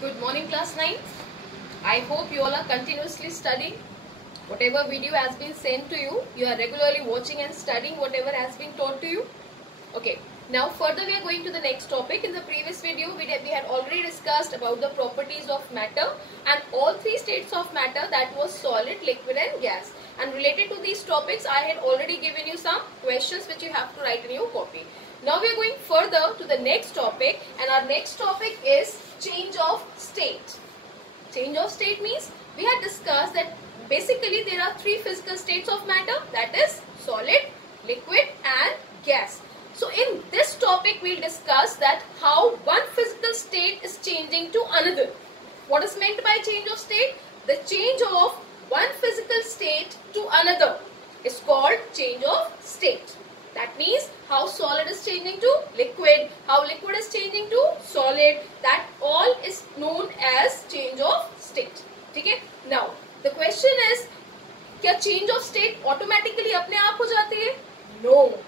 Good morning, class 9. I hope you all are continuously studying. Whatever video has been sent to you, you are regularly watching and studying whatever has been taught to you. Okay. Now further we are going to the next topic. In the previous video we had already discussed about the properties of matter and all three states of matter, that was solid, liquid and gas. And related to these topics I had already given you some questions which you have to write in your copy. Now we are going further to the next topic, and our next topic is change of state. Change of state means we had discussed that basically there are three physical states of matter, that is solid, liquid and gas. So in this topic we will discuss that how one physical state is changing to another. What is meant by change of state? The change of one physical state to another is called change of state. That means how solid is changing to liquid, how liquid is changing to solid, that all is known as change of state. Okay? Now the question is, क्या change of state automatically अपने आप हो जाती है? No.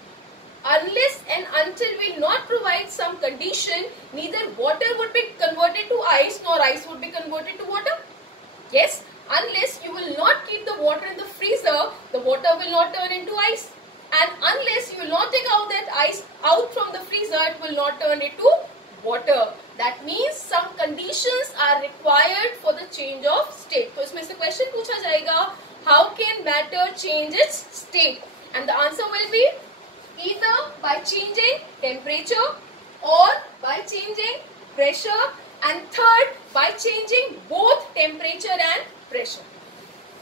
Unless and until we will not provide some condition, neither water would be converted to ice nor ice would be converted to water. Yes, unless you will not keep the water in the freezer, the water will not turn into ice. And unless you will not take out that ice out from the freezer, it will not turn into water. That means some conditions are required for the change of state. So इसमें से question पूछा जाएगा, how can matter change its state? And the answer will be either by changing temperature or by changing pressure, and third by changing both temperature and pressure.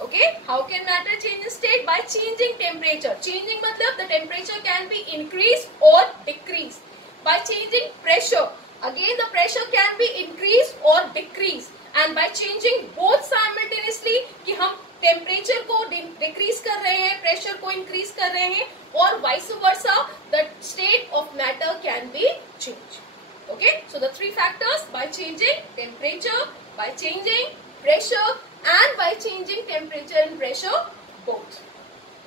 Okay, how can matter change state? By changing temperature. Changing matlab the temperature can be increased or decreased. By changing pressure, again the pressure can be increased or decreased. And by changing both simultaneously, कि हम temperature को decrease कर रहे हैं, pressure को increase कर रहे हैं, और vice versa, the state of matter can be changed. Okay, so the three factors: by changing temperature, by changing pressure, and by changing temperature and pressure both.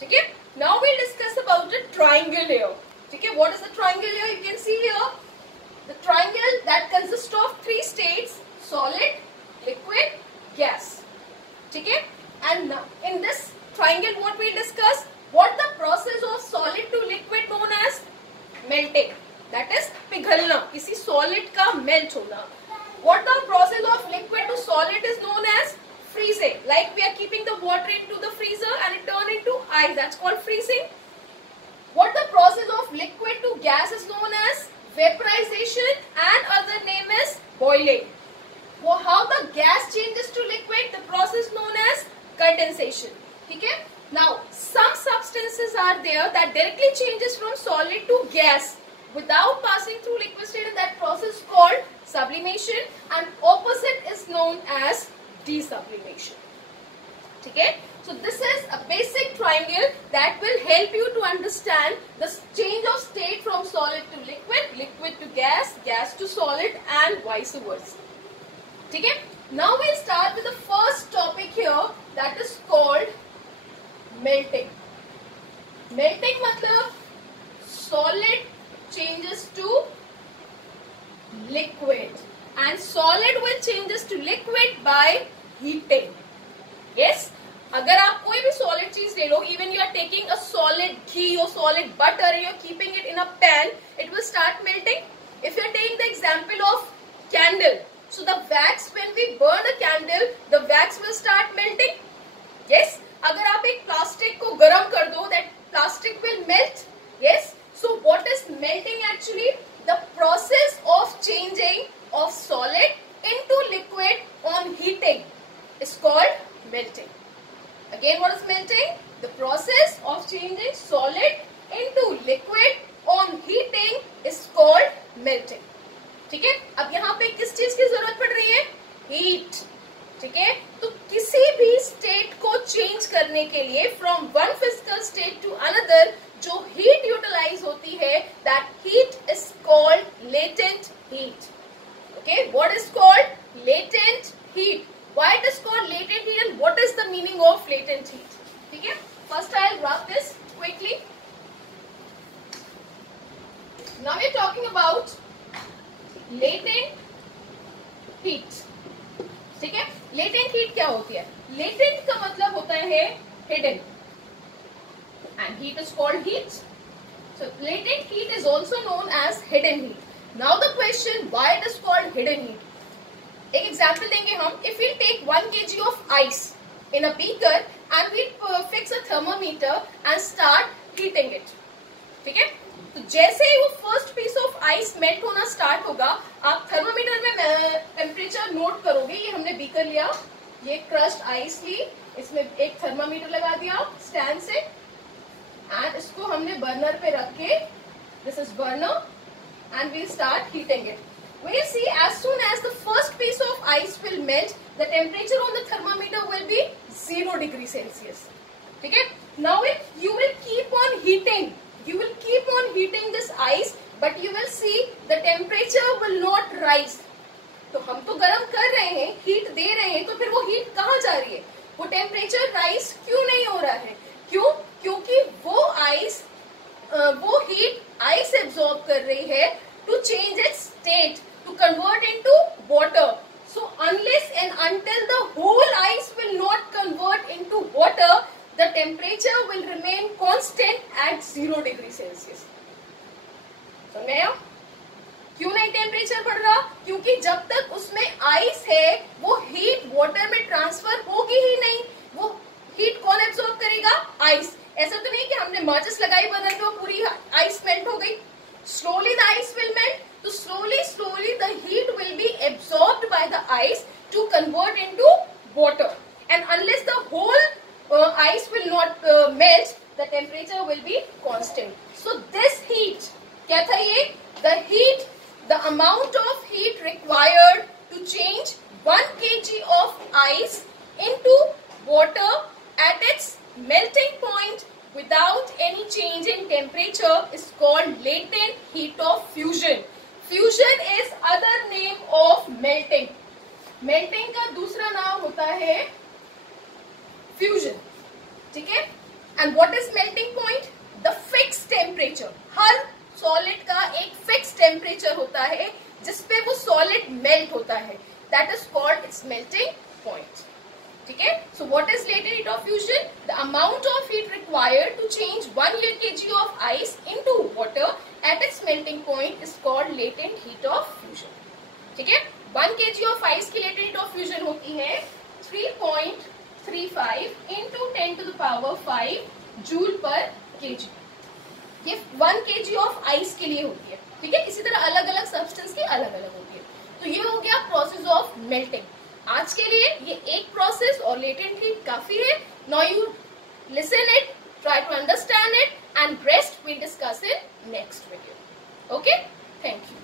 Okay, now we'll discuss about the triangle here. Okay, what is the triangle here? You can see here the triangle that consists of three states: solid, liquid, gas. Okay, and now in this triangle what we'll discuss, what the process of solid to liquid known as melting, that is पिघलना, किसी solid का melt होना. What the process of liquid to solid is known as freezing, like we are keeping the water into the freezer and it turns into ice, that's called freezing. What the process of liquid to gas is known as vaporization, and other name is boiling. Well, how the gas changes to liquid, the process known as condensation. Okay? Now some substances are there that directly changes from solid to gas without passing through liquid state, and that process is called sublimation, and opposite is known as desublimation. Okay? So this is a basic triangle that will help you to understand the change of state from solid to liquid, liquid to gas, gas to solid, and vice versa. Okay? Now we'll start with the first topic here, that is called melting. Melting matlab solid changes to liquid, and solid will changes to liquid by heating. Yes, अगर आप कोई भी solid चीज ले लो, even you are taking a solid ghee or solid butter and you are keeping it in a pan, it will start melting. If you are taking the example of candle, so the wax, when we burn a candle, the wax will start melting. Yes, अगर आप एक plastic को गर्म कर दो, that plastic will melt. Yes, so what is melting actually? The process of changing of solid into liquid on heating is called melting. Again, what is melting? The process of changing solid into liquid on heating is called melting. ठीक है, अब यहाँ पे किस चीज की जरूरत पड़ रही है? हीट. ठीक है, तो किसी भी स्टेट को चेंज करने के लिए from one physical state to another जो हीट यूटिलाइज होती है, that heat is called latent heat. Okay, what is called latent heat? Why it is called latent heat, and what is the meaning of latent heat? Okay, first I'll graph this quickly. Now we are talking about latent heat. ठीक है। Latent heat क्या होती है? Latent का मतलब होता है hidden, and heat is called heat. So latent heat is also known as hidden heat. Now the question, why it is called hidden heat? एक example देंगे हम. If we take 1 kg of ice in a beaker and we fix a thermometer and start heating it, ठीक है? तो जैसे ही वो first piece of ice melt होना स्टार्ट होगा, आप थर्मोमीटर में टेम्परेचर नोट करोगे. ये हमने बीकर लिया, ये क्रश्ड आइस ली, इसमें एक थर्मामीटर लगा दिया स्टैंड से, एंड इसको हमने बर्नर पे रख के, this is burner, and we start heating it. We see as soon as the first piece of ice will melt, the temperature on the thermometer will be 0 degrees Celsius. ठीक है? Now you will keep on heating. You will keep on heating this ice, but you will see the temperature will not rise. तो हम तो गर्म कर रहे हैं, heat दे रहे हैं, तो फिर वो हीट कहाँ जा रही है? वो टेम्परेचर राइज क्यों नहीं हो रहा है? क्यों? क्योंकि वो हीट आइस एब्सॉर्ब कर रही है to change its state, to convert into water. So unless and until the whole ice will not convert into water, the temperature will remain constant at 0 degrees Celsius. So now, क्यों नहीं temperature बढ़ रहा? क्योंकि जब तक उसमें ice है, वो हीट वाटर में ट्रांसफर होगी ही नहीं. वो हीट कौन एब्सॉर्ब करेगा? आइस. ऐसा तो नहीं कि हमने माचिस लगाई बर्नर में, पूरी आइस मेल्ट हो गई. Slowly the ice will melt. So slowly the heat will be absorbed by the ice to convert into water. And unless the whole ice will not melt, the temperature will be constant. So this heat, क्या था ये? The amount of heat required to change 1 kg of ice into water at its melting point without any change in temperature is called latent heat of fusion. Fusion is other name of melting. Melting का दूसरा नाम होता है fusion. ठीक है? And what is melting point? The fixed temperature. Her solid का एक fixed temperature होता है जिसपे वो solid melt होता है. That is called its melting point. ठीक है? So what is latent heat of fusion? The amount of heat required to change 1 kg of ice into water at its melting point is called latent heat of fusion. ठीक है? 1 kg of ice की latent heat of fusion होती है 3.35 into 10 to the power 5 joule पर kg. ये 1 kg of ice के लिए होती है. ठीक है? इसी तरह अलग अलग सब्सटेंस की अलग अलग होती है. तो ये हो गया प्रोसेस ऑफ मेल्टिंग. आज के लिए ये एक प्रोसेस और लेटेंट हीट काफी है. Now you listen it, try to understand it, and rest we discuss in next video. Okay, thank you.